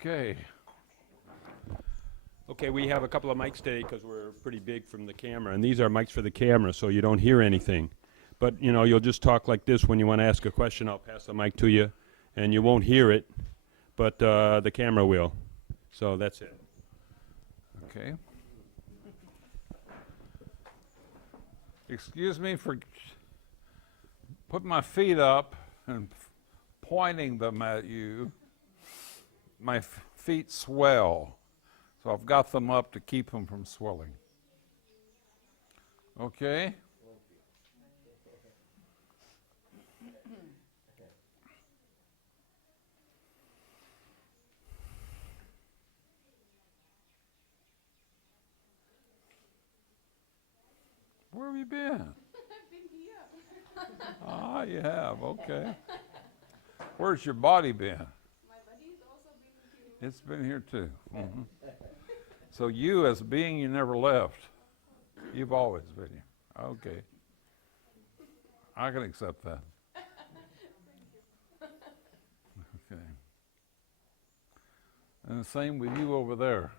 Okay. Okay, we have a couple of mics today because we're pretty big from the camera, and these are mics for the camera, so you don't hear anything. But, you know, you'll just talk like this when you want to ask a question. I'll pass the mic to you, and you won't hear it, but the camera will. So that's it. Okay. Excuse me for putting my feet up and pointing them at you. My feet swell, so I've got them up to keep them from swelling. Okay? Where have you been? I've been here. Ah, you have. Okay. Where's your body been? My body's also been here. It's been here too. Mm-hmm. So you, as a being, you never left. You've always been here. Okay. I can accept that. Okay. And the same with you over there.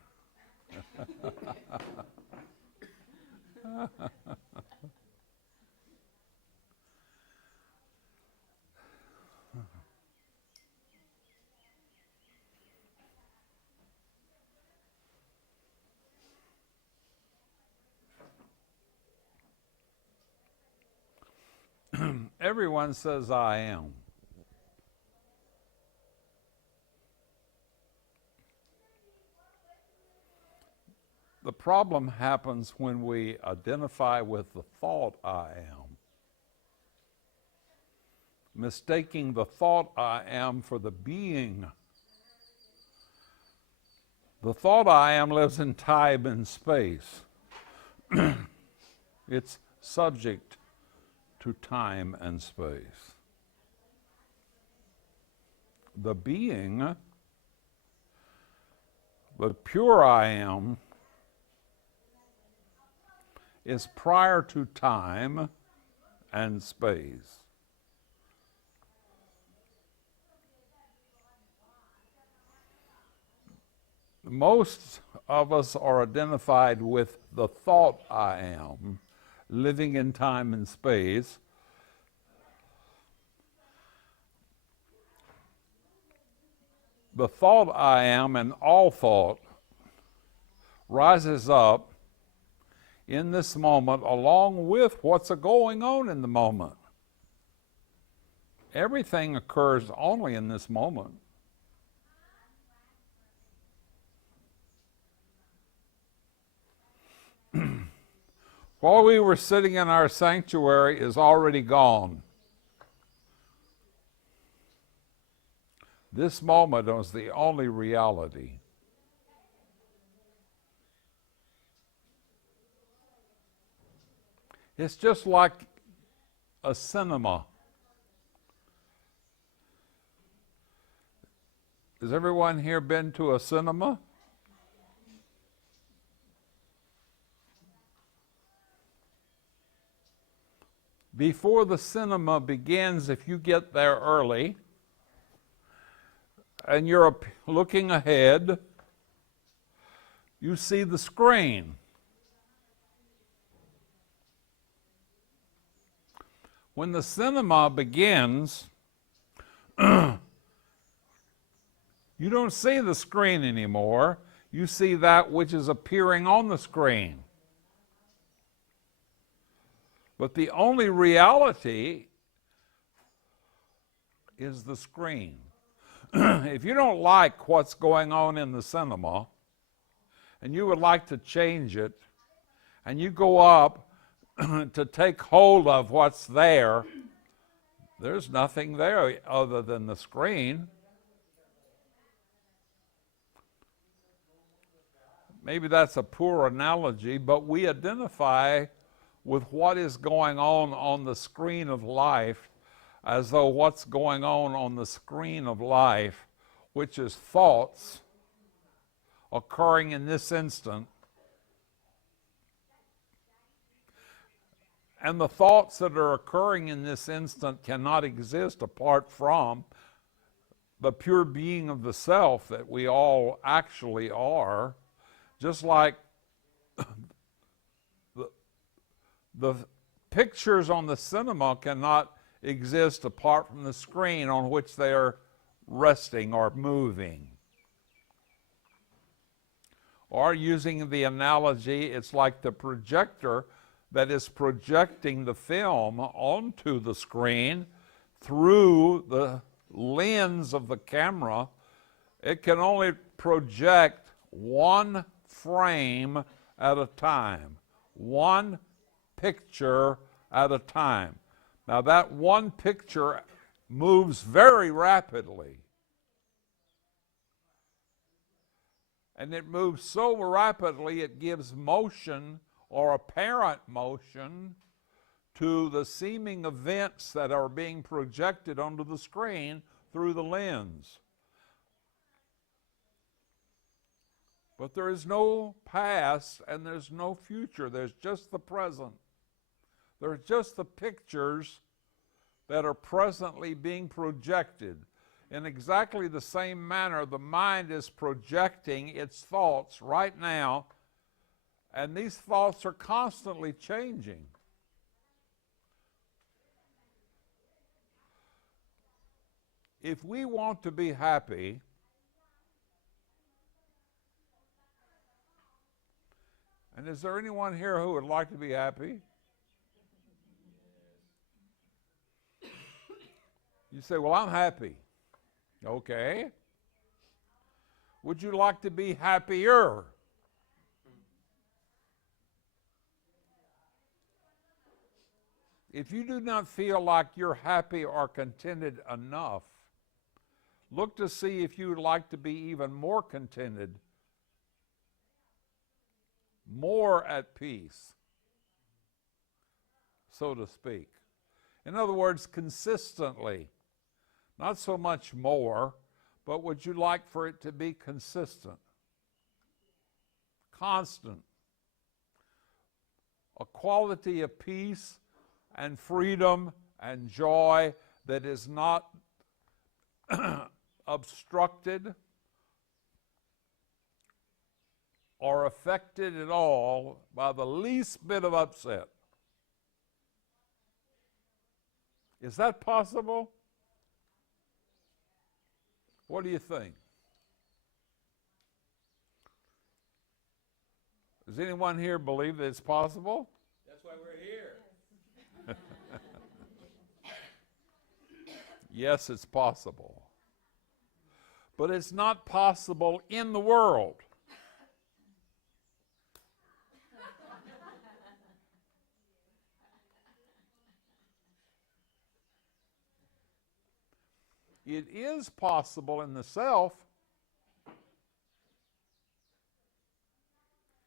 Everyone says I am. The problem happens when we identify with the thought I am, mistaking the thought I am for the being. The thought I am lives in time and space. It's subject to time and space. The being, the pure I am, is prior to time and space. Most of us are identified with the thought I am, living in time and space. The thought I am and all thought rises up in this moment along with what's going on in the moment. Everything occurs only in this moment. While we were sitting in our sanctuary is already gone. This moment is the only reality. It's just like a cinema. Has everyone here been to a cinema? Before the cinema begins, if you get there early and you're looking ahead, you see the screen. When the cinema begins, you don't see the screen anymore. You see that which is appearing on the screen. But the only reality is the screen. If you don't like what's going on in the cinema, and you would like to change it, and you go up to take hold of what's there, there's nothing there other than the screen. Maybe that's a poor analogy, but we identify with what is going on the screen of life as though what's going on the screen of life, which is thoughts occurring in this instant, and the thoughts that are occurring in this instant cannot exist apart from the pure being of the self that we all actually are, just like the pictures on the cinema cannot exist apart from the screen on which they are resting or moving. Or using the analogy, it's like the projector that is projecting the film onto the screen through the lens of the camera. It can only project one frame at a time, one picture at a time. Now that one picture moves very rapidly. And it moves so rapidly it gives motion or apparent motion to the seeming events that are being projected onto the screen through the lens. But there is no past and there's no future. There's just the present. There's just the pictures that are presently being projected. In exactly the same manner, the mind is projecting its thoughts right now, and these thoughts are constantly changing. If we want to be happy, and is there anyone here who would like to be happy? You say, well, I'm happy. Okay. Would you like to be happier? If you do not feel like you're happy or contented enough, look to see if you would like to be even more contented, more at peace, so to speak. In other words, consistently. Not so much more, but would you like for it to be consistent, constant, a quality of peace and freedom and joy that is not obstructed or affected at all by the least bit of upset? Is that possible? What do you think? Does anyone here believe that it's possible? That's why we're here. Yes, it's possible. But it's not possible in the world. It is possible in the self.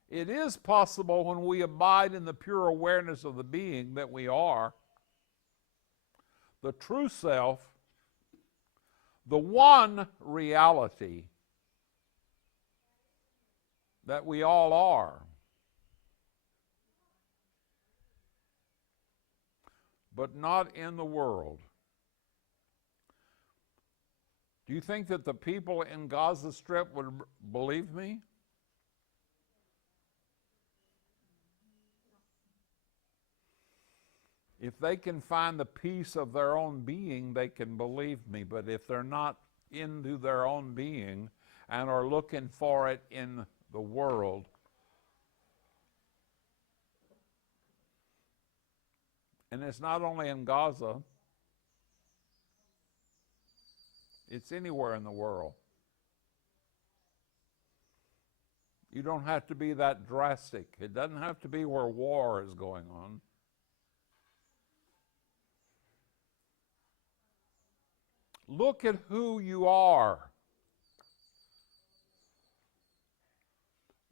It is possible when we abide in the pure awareness of the being that we are, the true self, the one reality that we all are. But not in the world. Do you think that the people in Gaza Strip would believe me? If they can find the peace of their own being, they can believe me. But if they're not into their own being and are looking for it in the world, and it's not only in Gaza, it's anywhere in the world. You don't have to be that drastic. It doesn't have to be where war is going on. Look at who you are.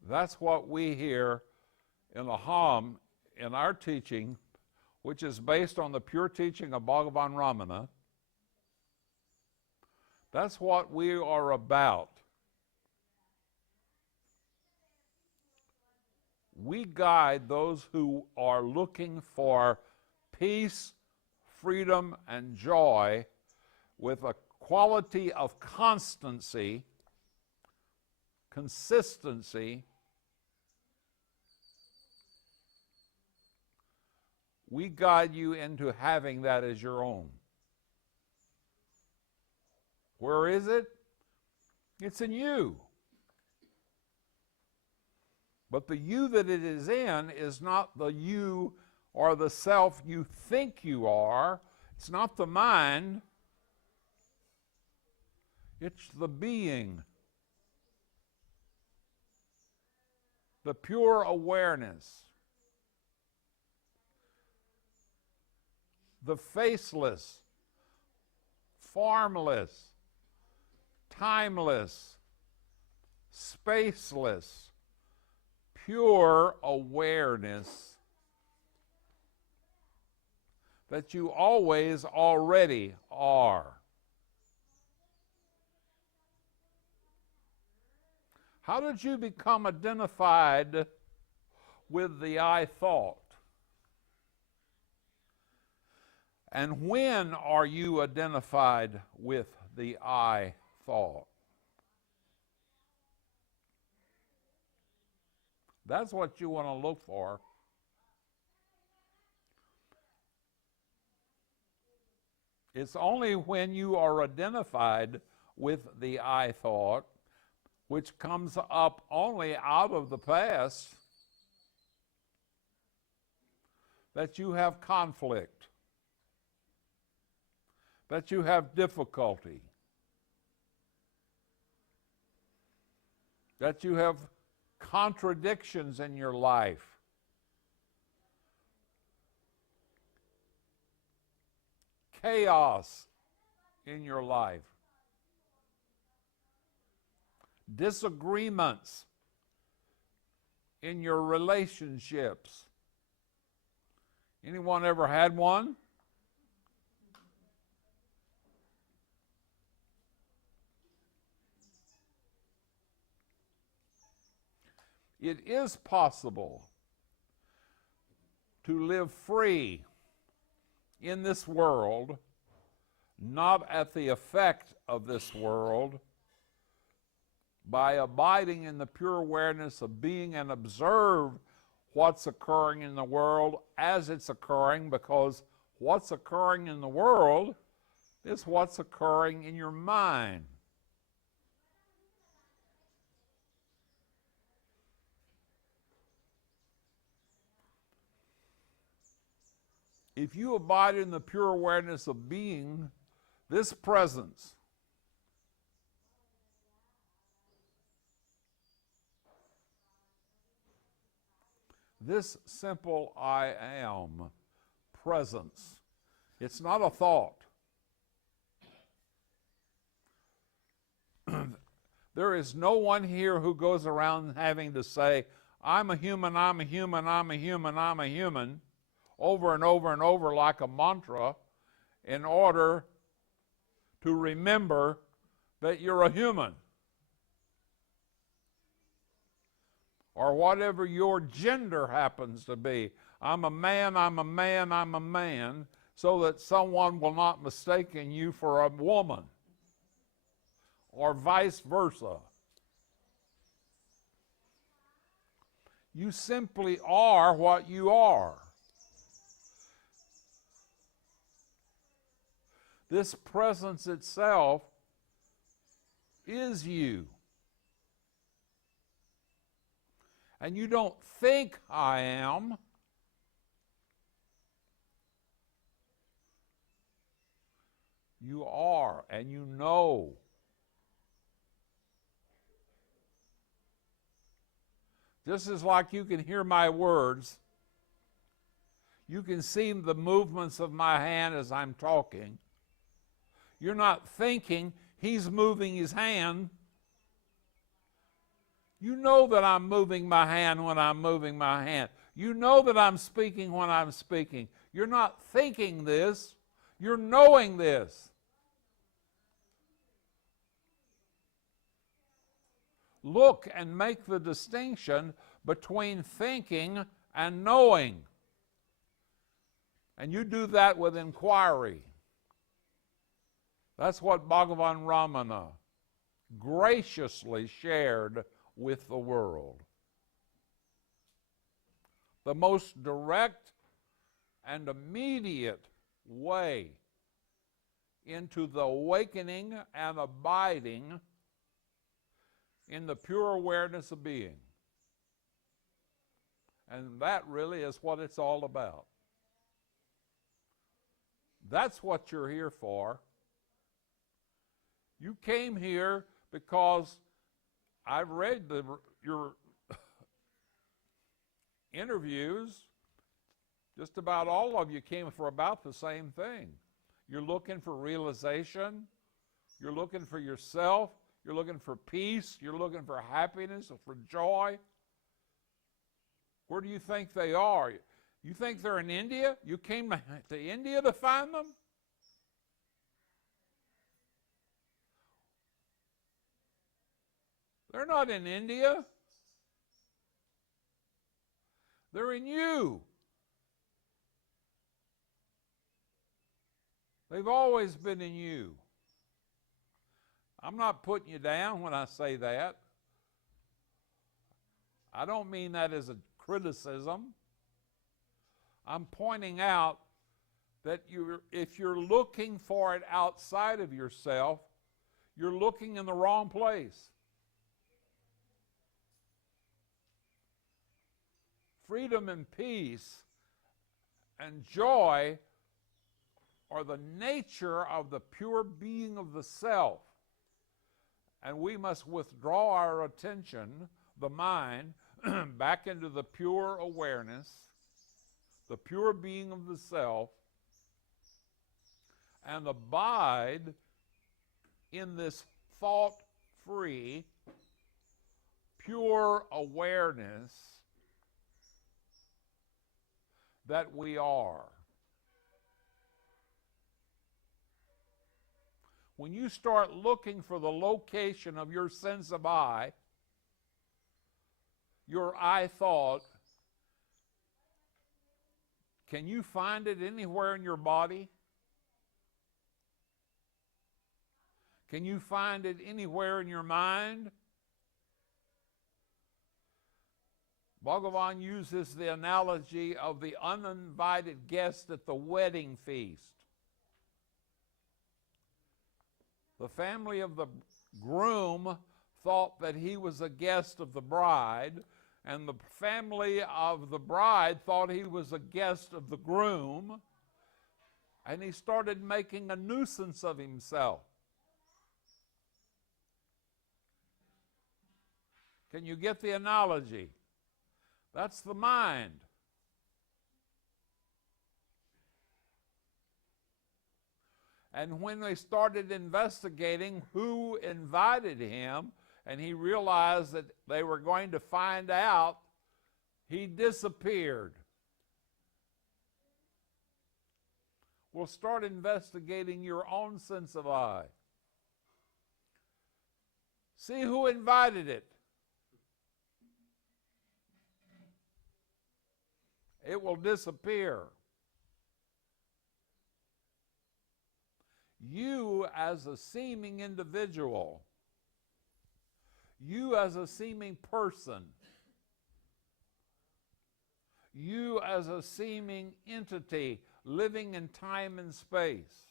That's what we hear in Aham, in our teaching, which is based on the pure teaching of Bhagavan Ramana. That's what we are about. We guide those who are looking for peace, freedom, and joy with a quality of constancy, consistency, we guide you into having that as your own. Where is it? It's in you. But the you that it is in is not the you or the self you think you are. It's not the mind. It's the being. The pure awareness. The faceless, formless, timeless, spaceless, pure awareness that you always already are. How did you become identified with the I thought? And when are you identified with the I thought? That's what you want to look for. It's only when you are identified with the I thought, which comes up only out of the past, that you have conflict, that you have difficulty, that you have contradictions in your life. Chaos in your life. Disagreements in your relationships. Anyone ever had one? It is possible to live free in this world, not at the effect of this world, by abiding in the pure awareness of being and observe what's occurring in the world as it's occurring, because what's occurring in the world is what's occurring in your mind. If you abide in the pure awareness of being, this presence, this simple I am presence, it's not a thought. There is no one here who goes around having to say, I'm a human, I'm a human, I'm a human, I'm a human, over and over and over like a mantra, in order to remember that you're a human. Or whatever your gender happens to be. I'm a man, I'm a man, I'm a man, so that someone will not mistake you for a woman. Or vice versa. You simply are what you are. This presence itself is you. And you don't think I am. You are, and you know. Just as like you can hear my words, you can see the movements of my hand as I'm talking. You're not thinking he's moving his hand. You know that I'm moving my hand when I'm moving my hand. You know that I'm speaking when I'm speaking. You're not thinking this, you're knowing this. Look and make the distinction between thinking and knowing. And you do that with inquiry. That's what Bhagavan Ramana graciously shared with the world. The most direct and immediate way into the awakening and abiding in the pure awareness of being. And that really is what it's all about. That's what you're here for. You came here because I've read your interviews. Just about all of you came for about the same thing. You're looking for realization. You're looking for yourself. You're looking for peace. You're looking for happiness, for joy. Where do you think they are? You think they're in India? You came to India to find them? They're not in India. They're in you. They've always been in you. I'm not putting you down when I say that. I don't mean that as a criticism. I'm pointing out that if you're looking for it outside of yourself, you're looking in the wrong place. Freedom and peace and joy are the nature of the pure being of the self. And we must withdraw our attention, the mind, back into the pure awareness, the pure being of the self, and abide in this thought-free, pure awareness that we are. When you start looking for the location of your sense of I, your I thought, can you find it anywhere in your body? Can you find it anywhere in your mind? Bhagavan uses the analogy of the uninvited guest at the wedding feast. The family of the groom thought that he was a guest of the bride, and the family of the bride thought he was a guest of the groom, and he started making a nuisance of himself. Can you get the analogy? That's the mind. And when they started investigating who invited him, and he realized that they were going to find out, he disappeared. Well, start investigating your own sense of I. See who invited it. It will disappear. You as a seeming individual, you as a seeming person, you as a seeming entity living in time and space,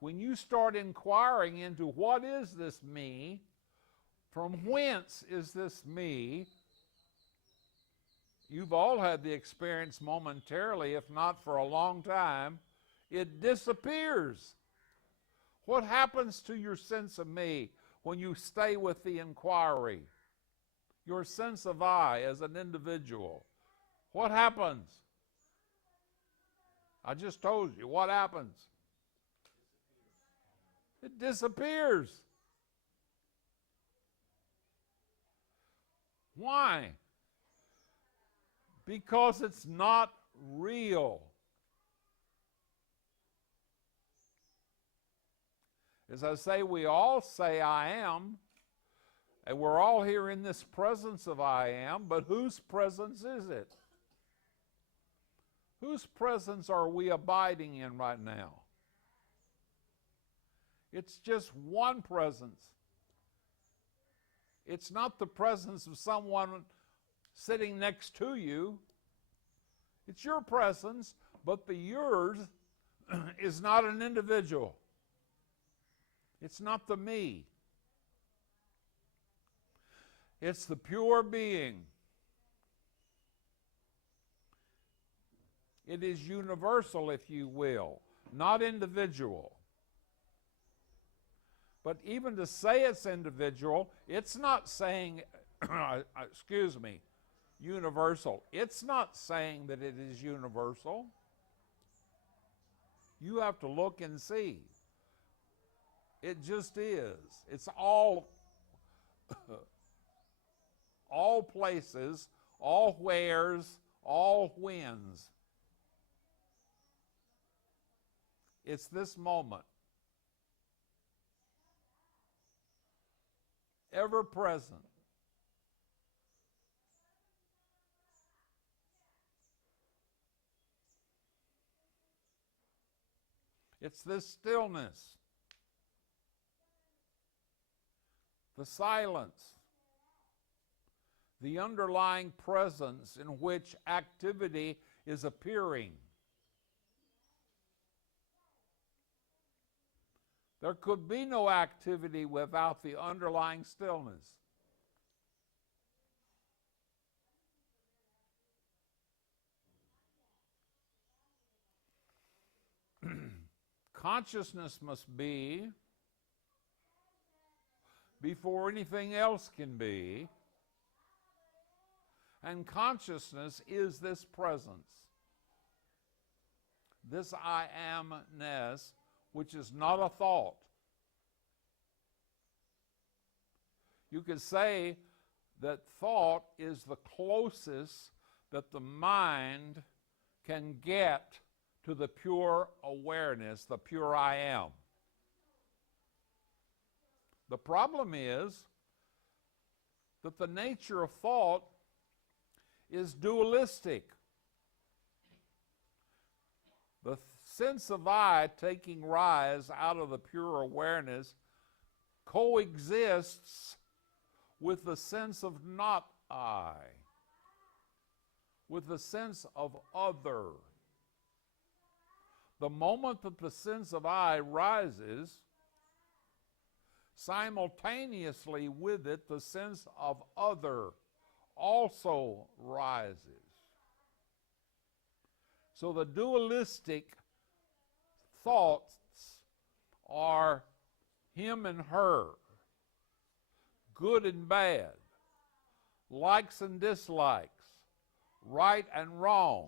when you start inquiring into what is this me, from whence is this me, you've all had the experience momentarily, if not for a long time, it disappears. What happens to your sense of me when you stay with the inquiry? Your sense of I as an individual. What happens? I just told you, what happens? It disappears. Why? Because it's not real. As I say, we all say I am, and we're all here in this presence of I am, but whose presence is it? Whose presence are we abiding in right now? It's just one presence. It's not the presence of someone sitting next to you. It's your presence, but the yours is not an individual. It's not the me. It's the pure being. It is universal, if you will, not individual. But even to say it's individual, it's not saying, excuse me, universal. It's not saying that it is universal. You have to look and see. It just is. It's all places, all wheres, all whens. It's this moment. Ever present. It's this stillness, the silence, the underlying presence in which activity is appearing. There could be no activity without the underlying stillness. Consciousness must be before anything else can be. And consciousness is this presence, this I amness, which is not a thought. You could say that thought is the closest that the mind can get to the pure awareness, the pure I am. The problem is that the nature of thought is dualistic. The sense of I taking rise out of the pure awareness coexists with the sense of not I, with the sense of other. The moment that the sense of I rises, simultaneously with it, the sense of other also rises. So the dualistic thoughts are him and her, good and bad, likes and dislikes, right and wrong,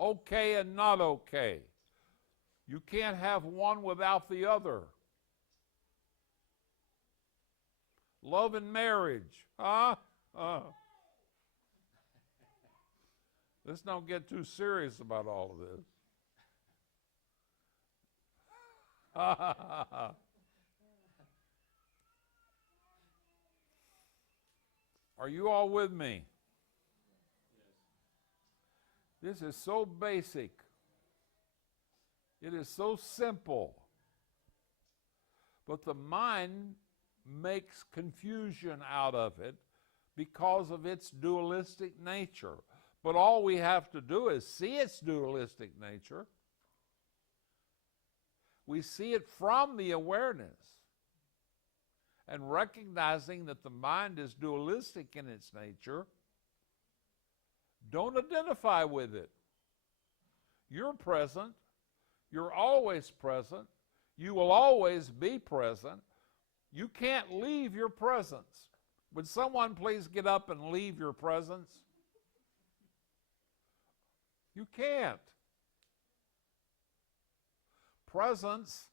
okay and not okay. You can't have one without the other. Love and marriage, huh? Let's don't get too serious about all of this. Are you all with me? This is so basic. It is so simple. But the mind makes confusion out of it because of its dualistic nature. But all we have to do is see its dualistic nature. We see it from the awareness. And recognizing that the mind is dualistic in its nature, don't identify with it. You're present. You're always present. You will always be present. You can't leave your presence. Would someone please get up and leave your presence? You can't. Presence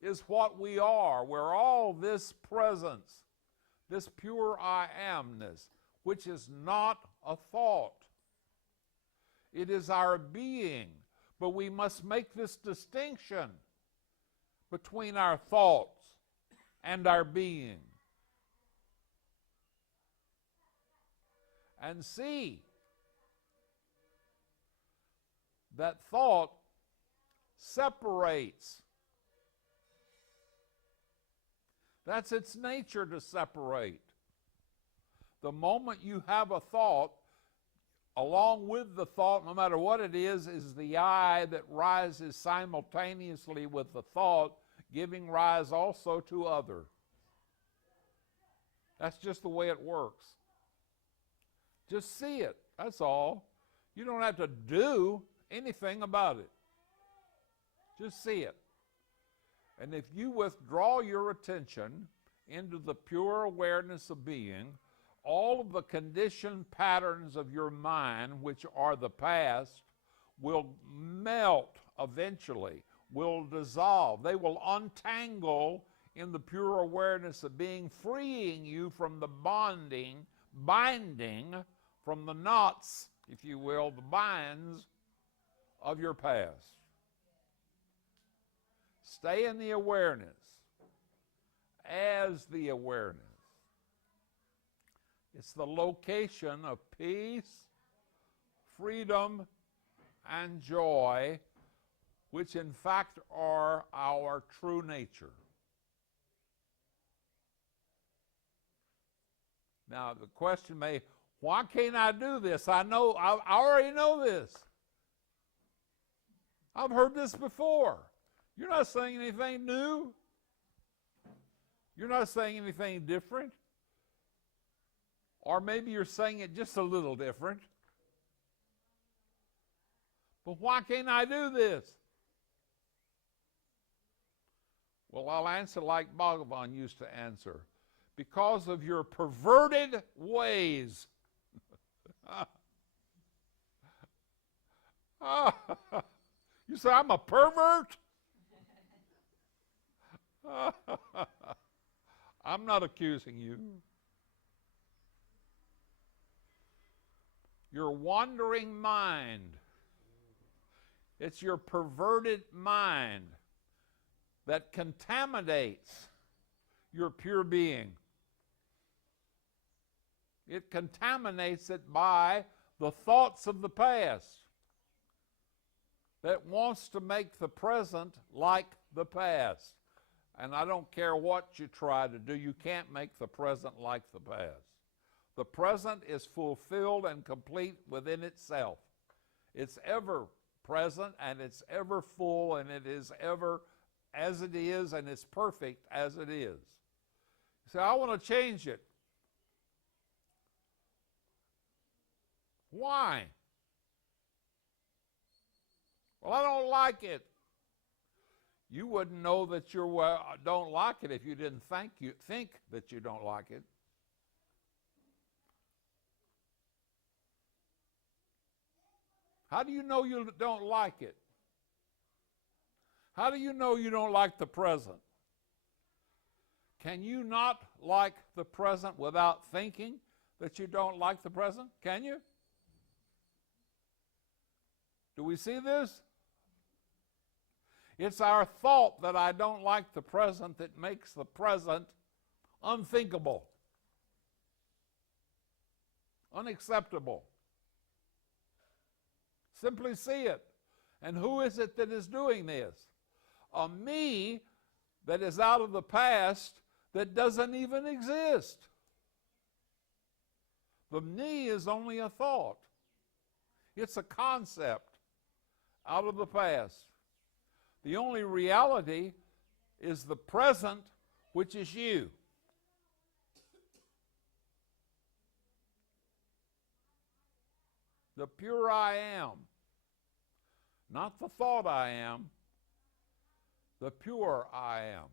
is what we are. We're all this presence, this pure I amness, which is not a thought. It is our being. But we must make this distinction between our thoughts and our being. And see that thought separates. That's its nature, to separate. The moment you have a thought, along with the thought, no matter what it is the I that rises simultaneously with the thought, giving rise also to other. That's just the way it works. Just see it, that's all. You don't have to do anything about it. Just see it. And if you withdraw your attention into the pure awareness of being, all of the conditioned patterns of your mind, which are the past, will melt eventually, will dissolve. They will untangle in the pure awareness of being, freeing you from the binding from the knots, if you will, the binds of your past. Stay in the awareness as the awareness. It's the location of peace, freedom, and joy, which in fact are our true nature. Now the question may, why can't I do this? I already know this. I've heard this before. You're not saying anything new. You're not saying anything different. Or maybe you're saying it just a little different. But why can't I do this? Well, I'll answer like Bhagavan used to answer. Because of your perverted ways. You say, I'm a pervert? I'm not accusing you. Your wandering mind. It's your perverted mind that contaminates your pure being. It contaminates it by the thoughts of the past that wants to make the present like the past. And I don't care what you try to do, you can't make the present like the past. The present is fulfilled and complete within itself. It's ever present and it's ever full and it is ever as it is and it's perfect as it is. You say, I want to change it. Why? Well, I don't like it. You wouldn't know that you don't like it if you didn't think that you don't like it. How do you know you don't like it? How do you know you don't like the present? Can you not like the present without thinking that you don't like the present? Can you? Do we see this? It's our thought that I don't like the present that makes the present unthinkable, unacceptable. Simply see it. And who is it that is doing this? A me that is out of the past that doesn't even exist. The me is only a thought. It's a concept out of the past. The only reality is the present, which is you. The pure I am. Not the thought I am. The pure I am.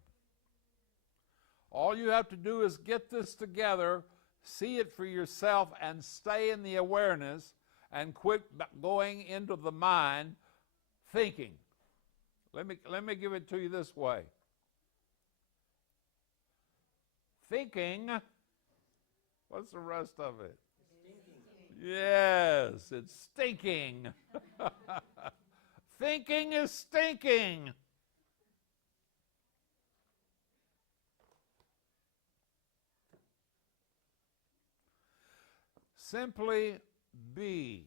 All you have to do is get this together, see it for yourself, and stay in the awareness, and quit going into the mind thinking. Let me give it to you this way. Thinking, what's the rest of it? Stinking. Yes, it's stinking. Thinking is stinking. Simply be.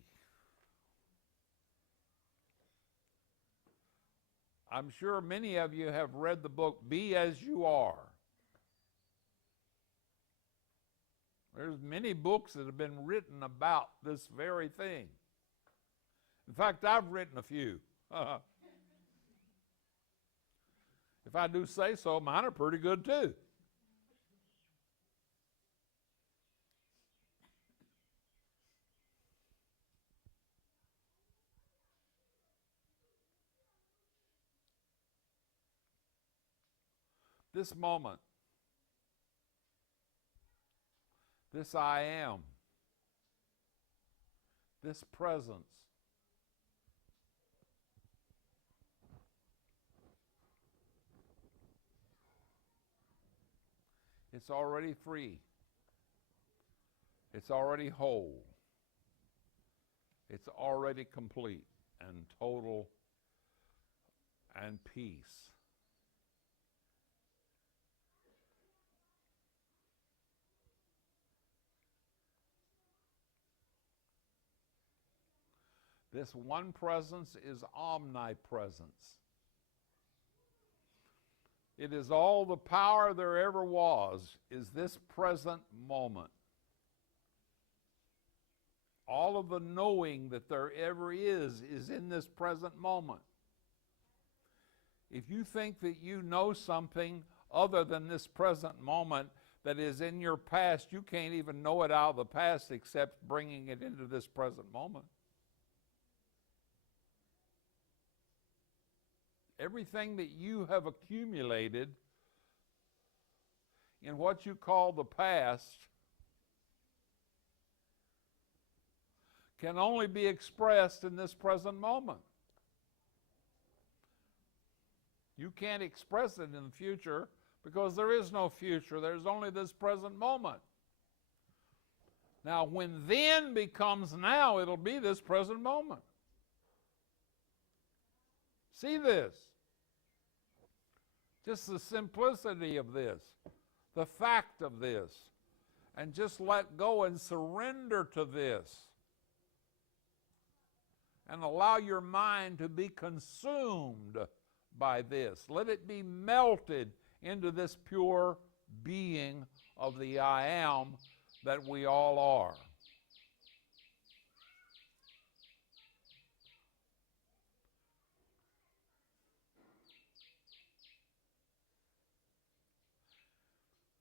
I'm sure many of you have read the book, Be As You Are. There's many books that have been written about this very thing. In fact, I've written a few. If I do say so, mine are pretty good too. This moment, this I am, this presence, it's already free. It's already whole. It's already complete and total and peace. This one presence is omnipresence. It is all the power there ever was, is this present moment. All of the knowing that there ever is in this present moment. If you think that you know something other than this present moment that is in your past, you can't even know it out of the past except bringing it into this present moment. Everything that you have accumulated in what you call the past can only be expressed in this present moment. You can't express it in the future because there is no future. There's only this present moment. Now, when then becomes now, it'll be this present moment. See this. Just the simplicity of this, the fact of this, and just let go and surrender to this. And allow your mind to be consumed by this. Let it be melted into this pure being of the I am that we all are.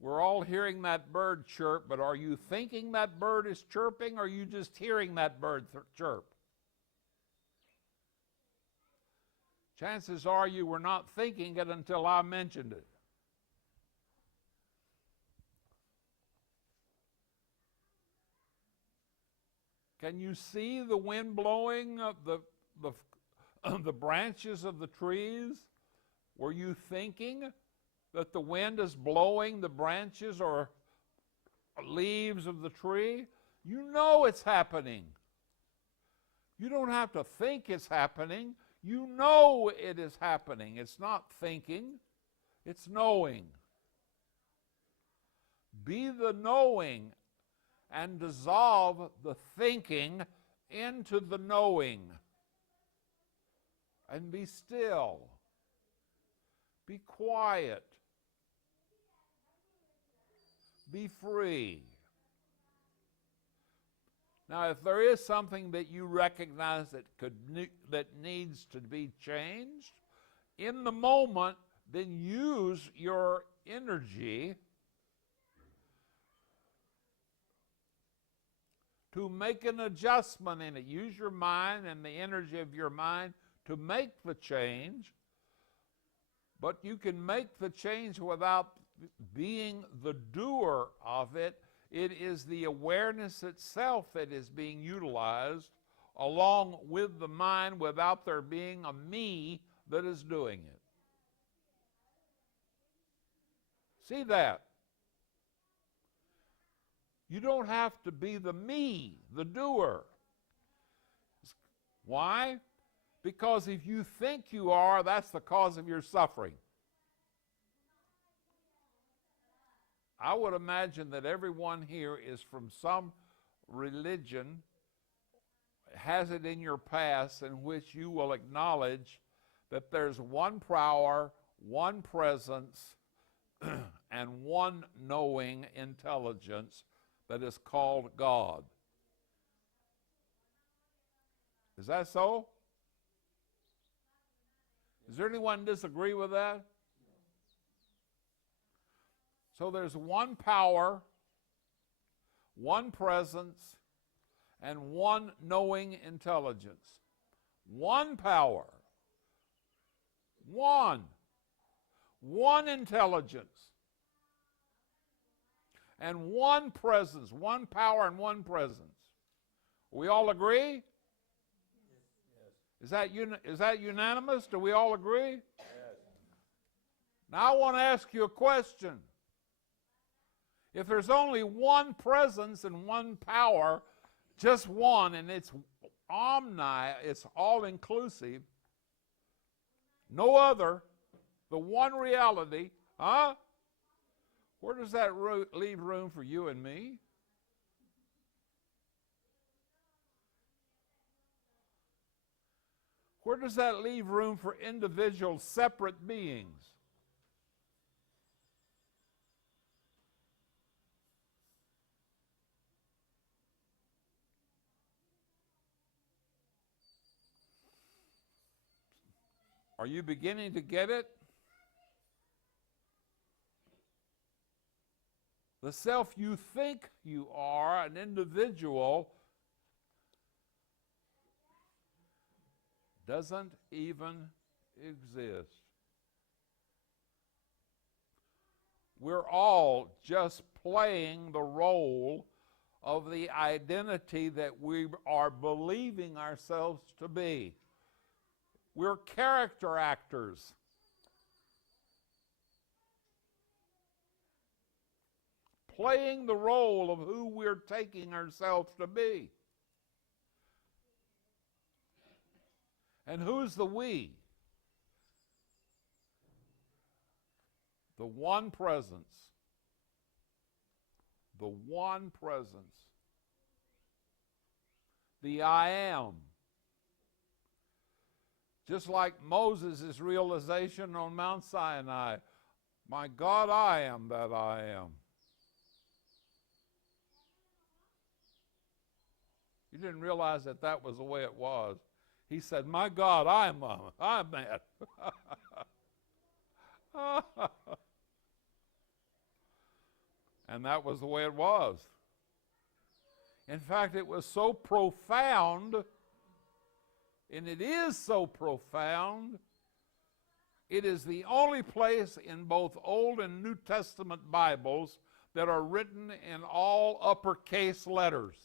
We're all hearing that bird chirp, but are you thinking that bird is chirping, or are you just hearing that bird chirp? Chances are you were not thinking it until I mentioned it. Can you see the wind blowing of the branches of the trees? Were you thinking that the wind is blowing the branches or leaves of the tree? You know it's happening. You don't have to think it's happening. You know it is happening. It's not thinking, it's knowing. Be the knowing and dissolve the thinking into the knowing. And be still. Be quiet. Be free. Now, if there is something that you recognize that needs to be changed, in the moment, then use your energy to make an adjustment in it. Use your mind and the energy of your mind to make the change, but you can make the change without being the doer of it. It is the awareness itself that is being utilized along with the mind without there being a me that is doing it. See that? You don't have to be the me, the doer. Why? Because if you think you are, that's the cause of your suffering. I would imagine that everyone here is from some religion, has it in your past in which you will acknowledge that there's one power, one presence, and one knowing intelligence that is called God. Is that so? Does anyone disagree with that? So there's one power, one presence, and one knowing intelligence. One power. One intelligence. And one presence. One power and one presence. We all agree? Is that unanimous? Do we all agree? Yes. Now I want to ask you a question. If there's only one presence and one power, just one, and it's it's all-inclusive, no other, the one reality, where does that leave room for you and me? Where does that leave room for individual, separate beings? Are you beginning to get it? The self you think you are, an individual, doesn't even exist. We're all just playing the role of the identity that we are believing ourselves to be. We're character actors. Playing the role of who we're taking ourselves to be. And who's the we? The one presence. The one presence. The I am. Just like Moses' realization on Mount Sinai, my God, I am that I am. You didn't realize that that was the way it was. He said, my God, I'm that. And that was the way it was. In fact, it was so profound, and it is so profound, it is the only place in both Old and New Testament Bibles that are written in all uppercase letters,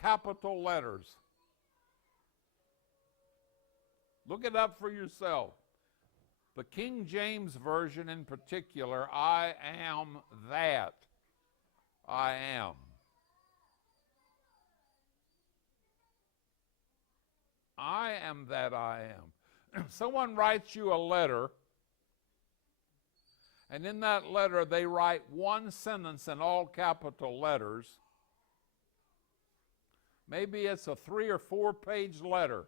capital letters. Look it up for yourself. The King James Version in particular, I am that I am. I am that I am. Someone writes you a letter, and in that letter they write one sentence in all capital letters. Maybe it's a 3 or 4 page letter,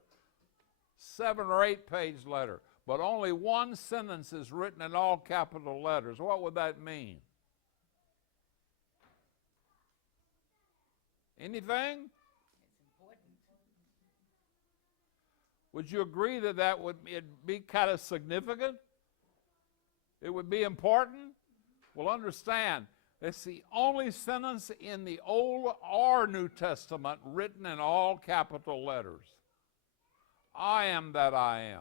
7 or 8 page letter, but only one sentence is written in all capital letters. What would that mean? Anything? Would you agree that it'd be kind of significant? It would be important? Well, understand, it's the only sentence in the Old or New Testament written in all capital letters. I am that I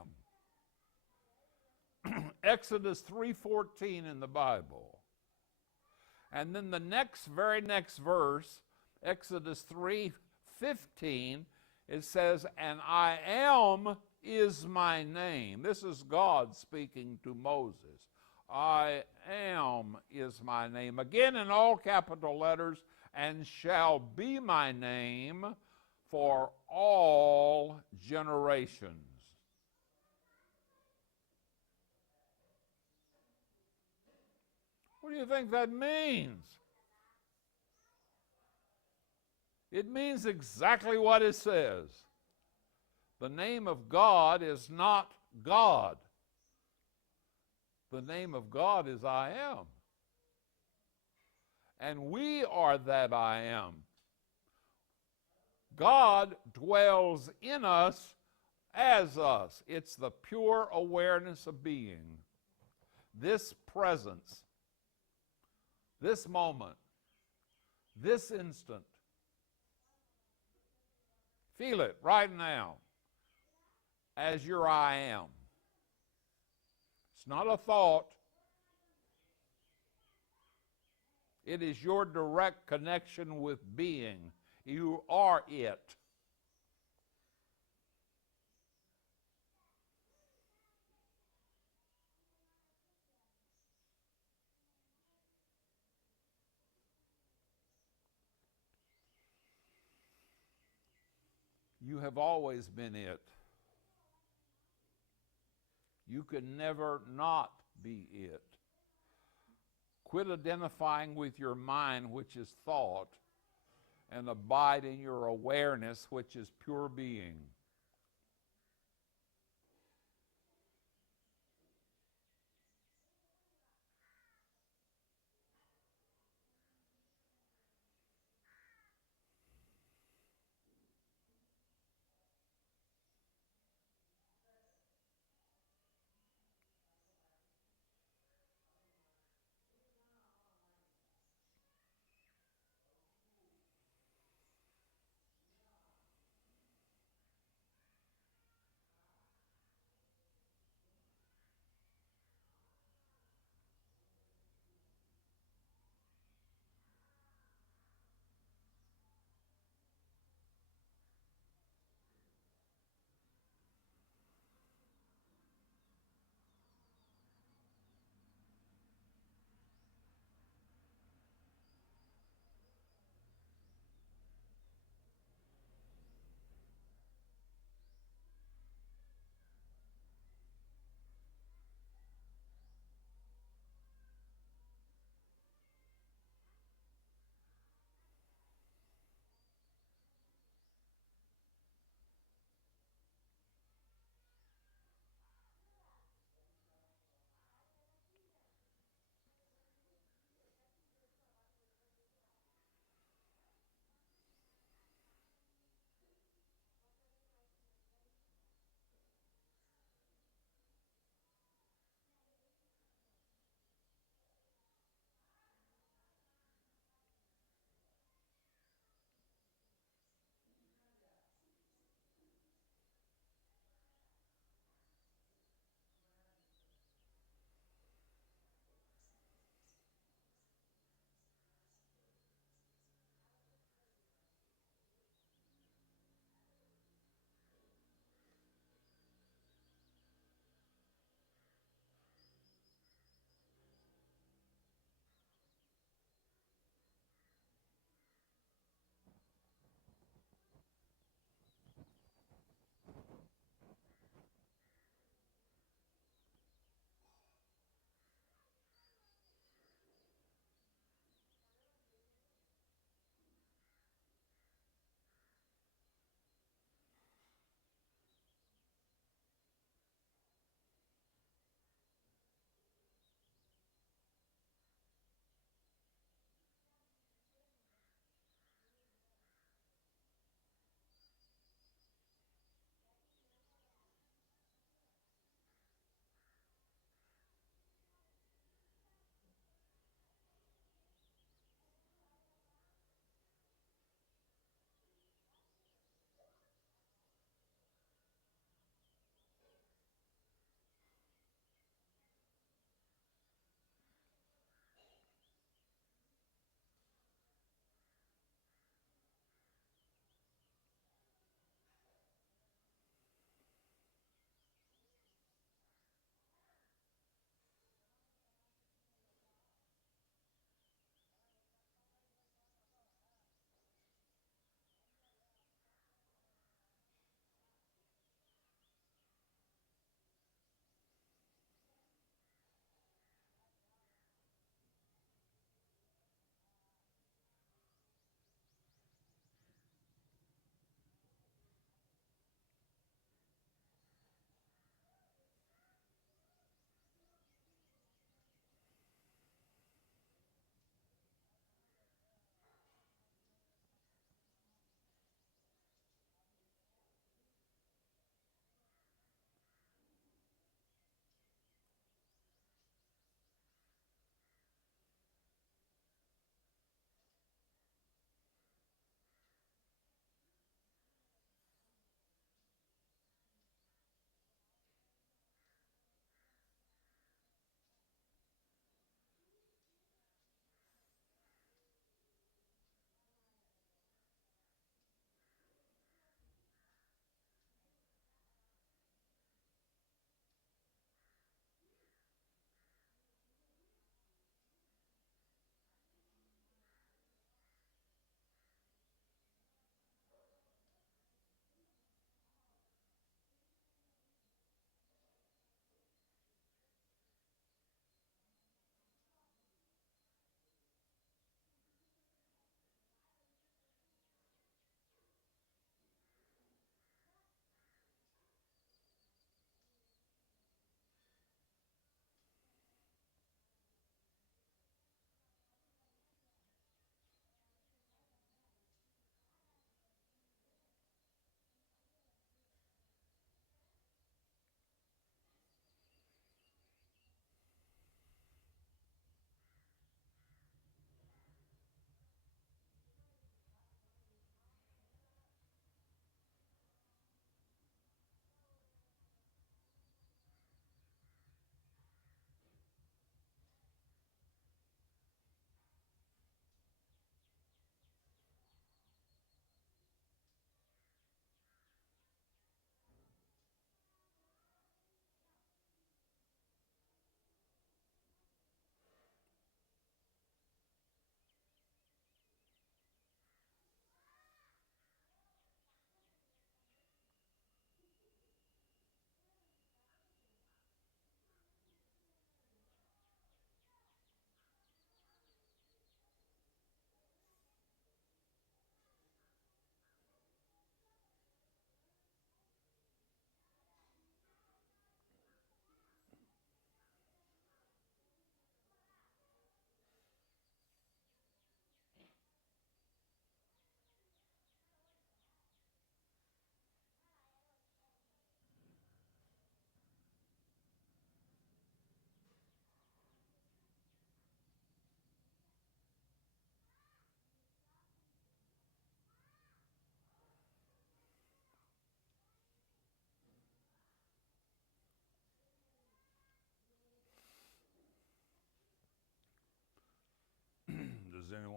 am. Exodus 3:14 in the Bible. And then the very next verse, Exodus 3:15, it says, and I am is my name. This is God speaking to Moses. I am is my name. Again in all capital letters, and shall be my name for all generations. What do you think that means? It means exactly what it says. The name of God is not God. The name of God is I am. And we are that I am. God dwells in us as us. It's the pure awareness of being. This presence, this moment, this instant. Feel it right now as your I am. It's not a thought. It is your direct connection with being. You are it. You have always been it. You can never not be it. Quit identifying with your mind, which is thought, and abide in your awareness, which is pure being.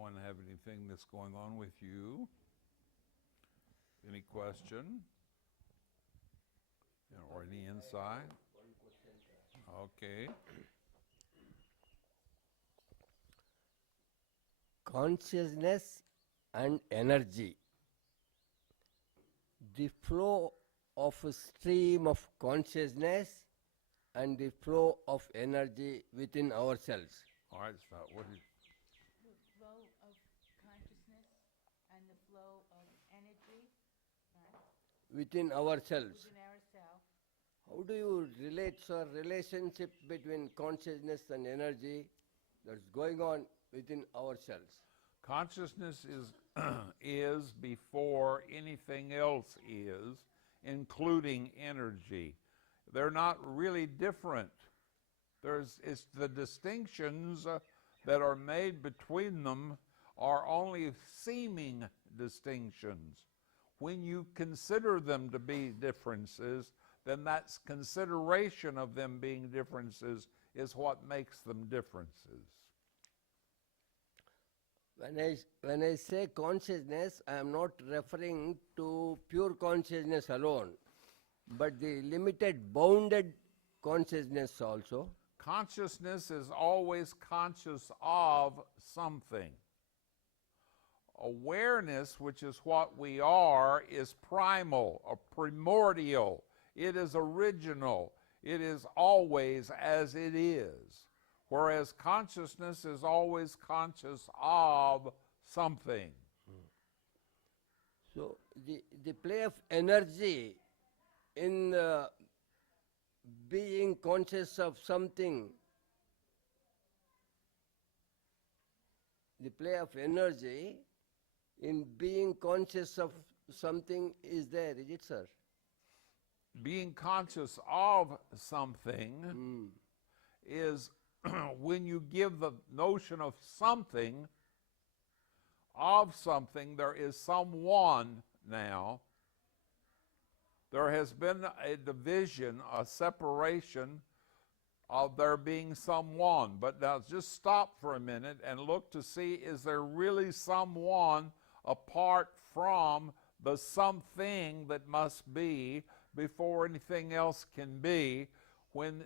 Anyone have anything that's going on with you? Any question? Or any insight? Okay. Consciousness and energy. The flow of a stream of consciousness and the flow of energy within ourselves. All right, so what is The flow of consciousness and the flow of energy, right, Within ourselves. within ourselves. How do you relate, sir, relationship between consciousness and energy that's going on within ourselves? consciousness is is before anything else is, including energy. They're not really different. It's the distinctions that are made between them are only seeming distinctions. When you consider them to be differences, then that consideration of them being differences is what makes them differences. When I say consciousness, I am not referring to pure consciousness alone, but the limited, bounded consciousness also. Consciousness is always conscious of something. Awareness, which is what we are, is primal, or primordial. It is original. It is always as it is. Whereas consciousness is always conscious of something. So the play of energy in being conscious of something, the play of energy in being conscious of something is there, is it, sir? Being conscious of something is when you give the notion of something, there is someone now. There has been a division, a separation of there being someone. But now just stop for a minute and look to see, is there really someone apart from the something that must be before anything else can be, when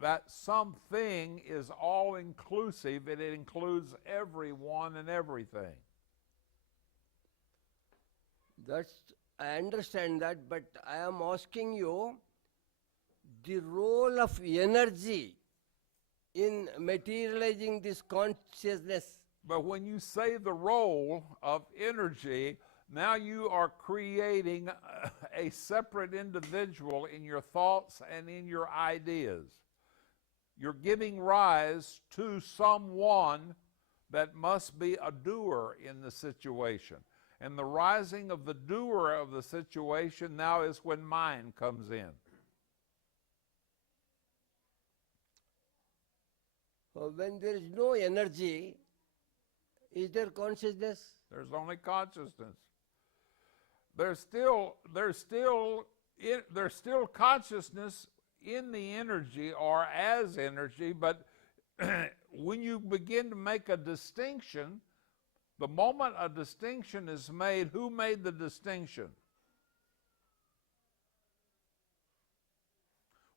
that something is all inclusive, it includes everyone and everything. I understand that, but I am asking you the role of energy in materializing this consciousness. But when you say the role of energy, now you are creating a separate individual in your thoughts and in your ideas. You're giving rise to someone that must be a doer in the situation. And the rising of the doer of the situation now is when mind comes in. When there is no energy, is there consciousness? There's only consciousness. There's still consciousness in the energy or as energy, but when you begin to make a distinction, the moment a distinction is made, who made the distinction?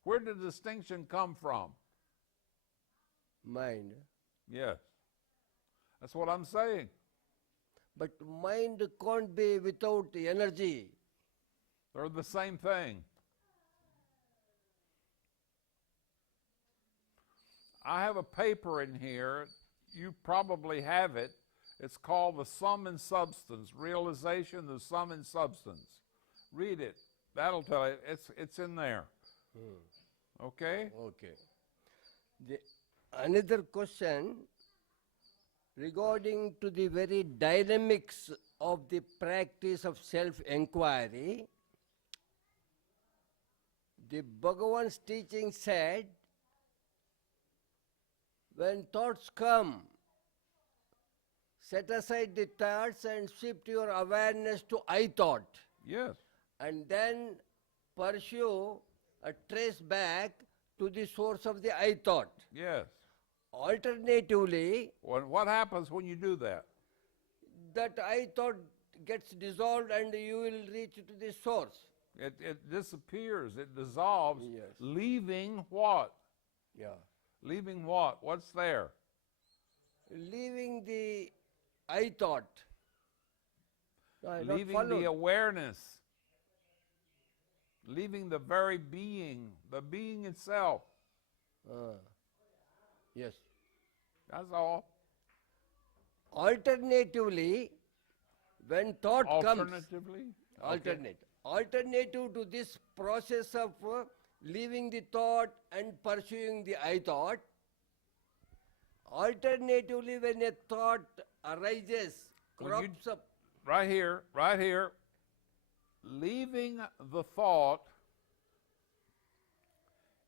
Where did the distinction come from? Mind. Yes. That's what I'm saying. But mind can't be without energy. They're the same thing. I have a paper in here. You probably have it. It's called The Sum and Substance, Realization, the Sum and Substance. Read it. That'll tell you. It's in there. Okay? Okay. Another question regarding to the very dynamics of the practice of self-enquiry. The Bhagavan's teaching said, when thoughts come, set aside the thoughts and shift your awareness to I thought. Yes. And then pursue a trace back to the source of the I thought. Yes. Alternatively, What happens when you do that? that I thought gets dissolved and you will reach to the source. It disappears, it dissolves, Yes. leaving what? Yeah. Leaving what? What's there? Leaving the I thought. No, I not Leaving followed. the awareness. Leaving the very being, the being itself. Yes. That's all. Alternatively, when thought comes, Alternatively? alternative to this process of leaving the thought and pursuing the I thought, alternatively when a thought arises, When you- crops up, Right here. Leaving the thought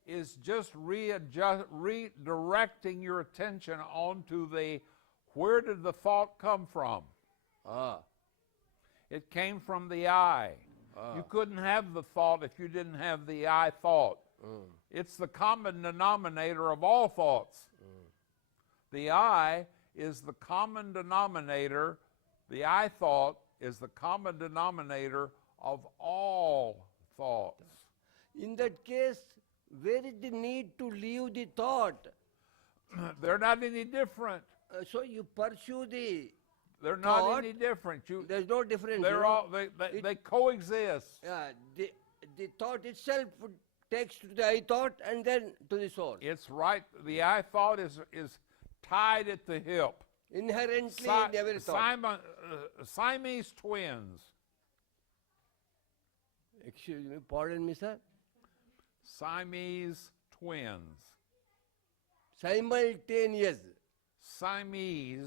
is just redirecting your attention onto where did the thought come from? It came from the I. You couldn't have the thought if you didn't have the I thought. It's the common denominator of all thoughts. The I is the common denominator, the I thought is the common denominator of all thoughts. in that case, where is the need to leave the thought? They're not any different. So you pursue the They're not thought, any different. there's no difference. you They're know. all they coexist. The thought itself takes to the I thought and then to the source. It's right. The I thought is tied at the hip. Inherently in every thought. Siamese twins. Excuse me, pardon me, sir. Siamese twins. Simultaneous. Siamese.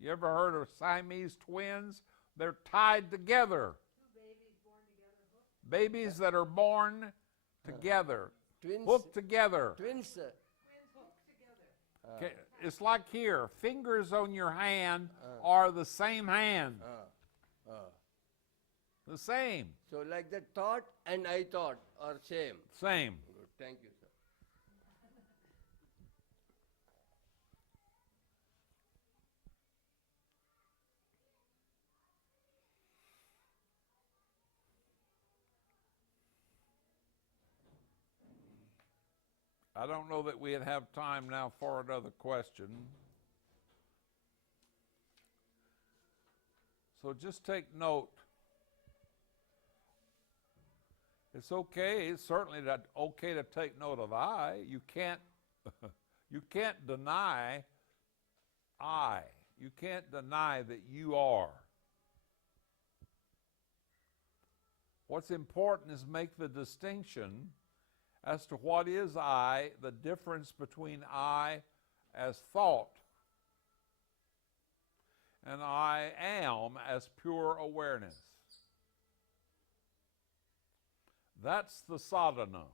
You ever heard of Siamese twins? They're tied together. Babies that are born together. Twins. Hooked together. Twins. Okay, it's like here. Fingers on your hand are the same hand. The same. So like that thought and I thought are same. Same. Good. Thank you, sir. I don't know that we'd have time now for another question. So just take note. It's okay, it's certainly okay to take note of I. You can't you can't deny I. You can't deny that you are. What's important is make the distinction as to what is I, the difference between I as thought and I am as pure awareness. That's the sadhana.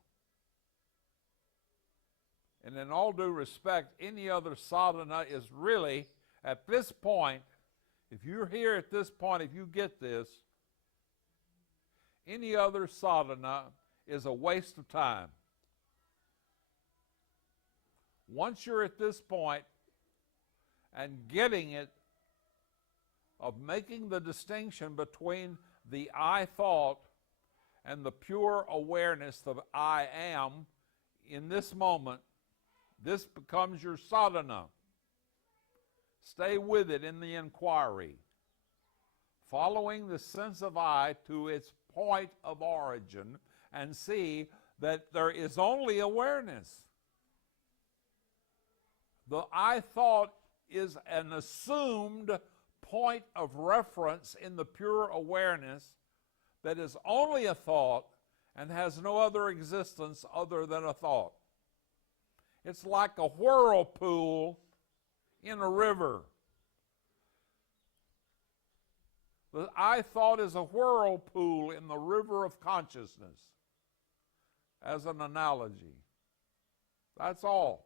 And in all due respect, any other sadhana is really, at this point, if you're here at this point, if you get this, any other sadhana is a waste of time. Once you're at this point and getting it, of making the distinction between the I thought and the pure awareness of I am, in this moment, this becomes your sadhana. Stay with it in the inquiry, following the sense of I to its point of origin, and see that there is only awareness. The I thought is an assumed point of reference in the pure awareness that is only a thought and has no other existence other than a thought. It's like a whirlpool in a river. The I thought is a whirlpool in the river of consciousness, as an analogy. That's all.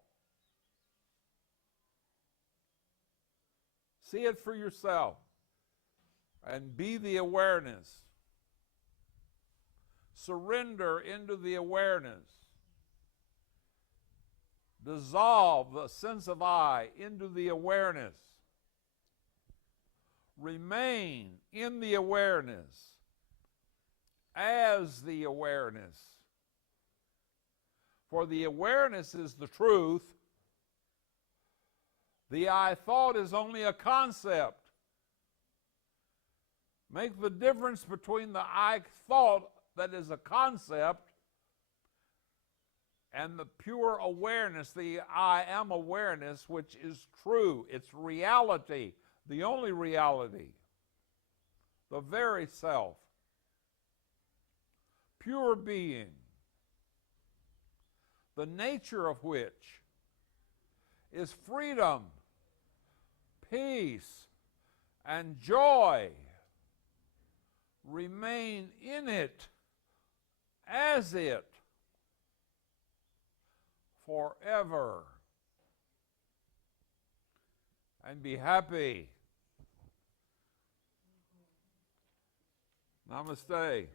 See it for yourself and be the awareness. Surrender into the awareness. Dissolve the sense of I into the awareness. remain in the awareness, as the awareness. For the awareness is the truth. The I thought is only a concept. Make the difference between the I thought that is a concept and the pure awareness, the I am awareness, which is true. It's reality, the only reality, the very self, pure being, the nature of which is freedom, peace, and joy. Remain in it, as it, forever. And be happy. Namaste.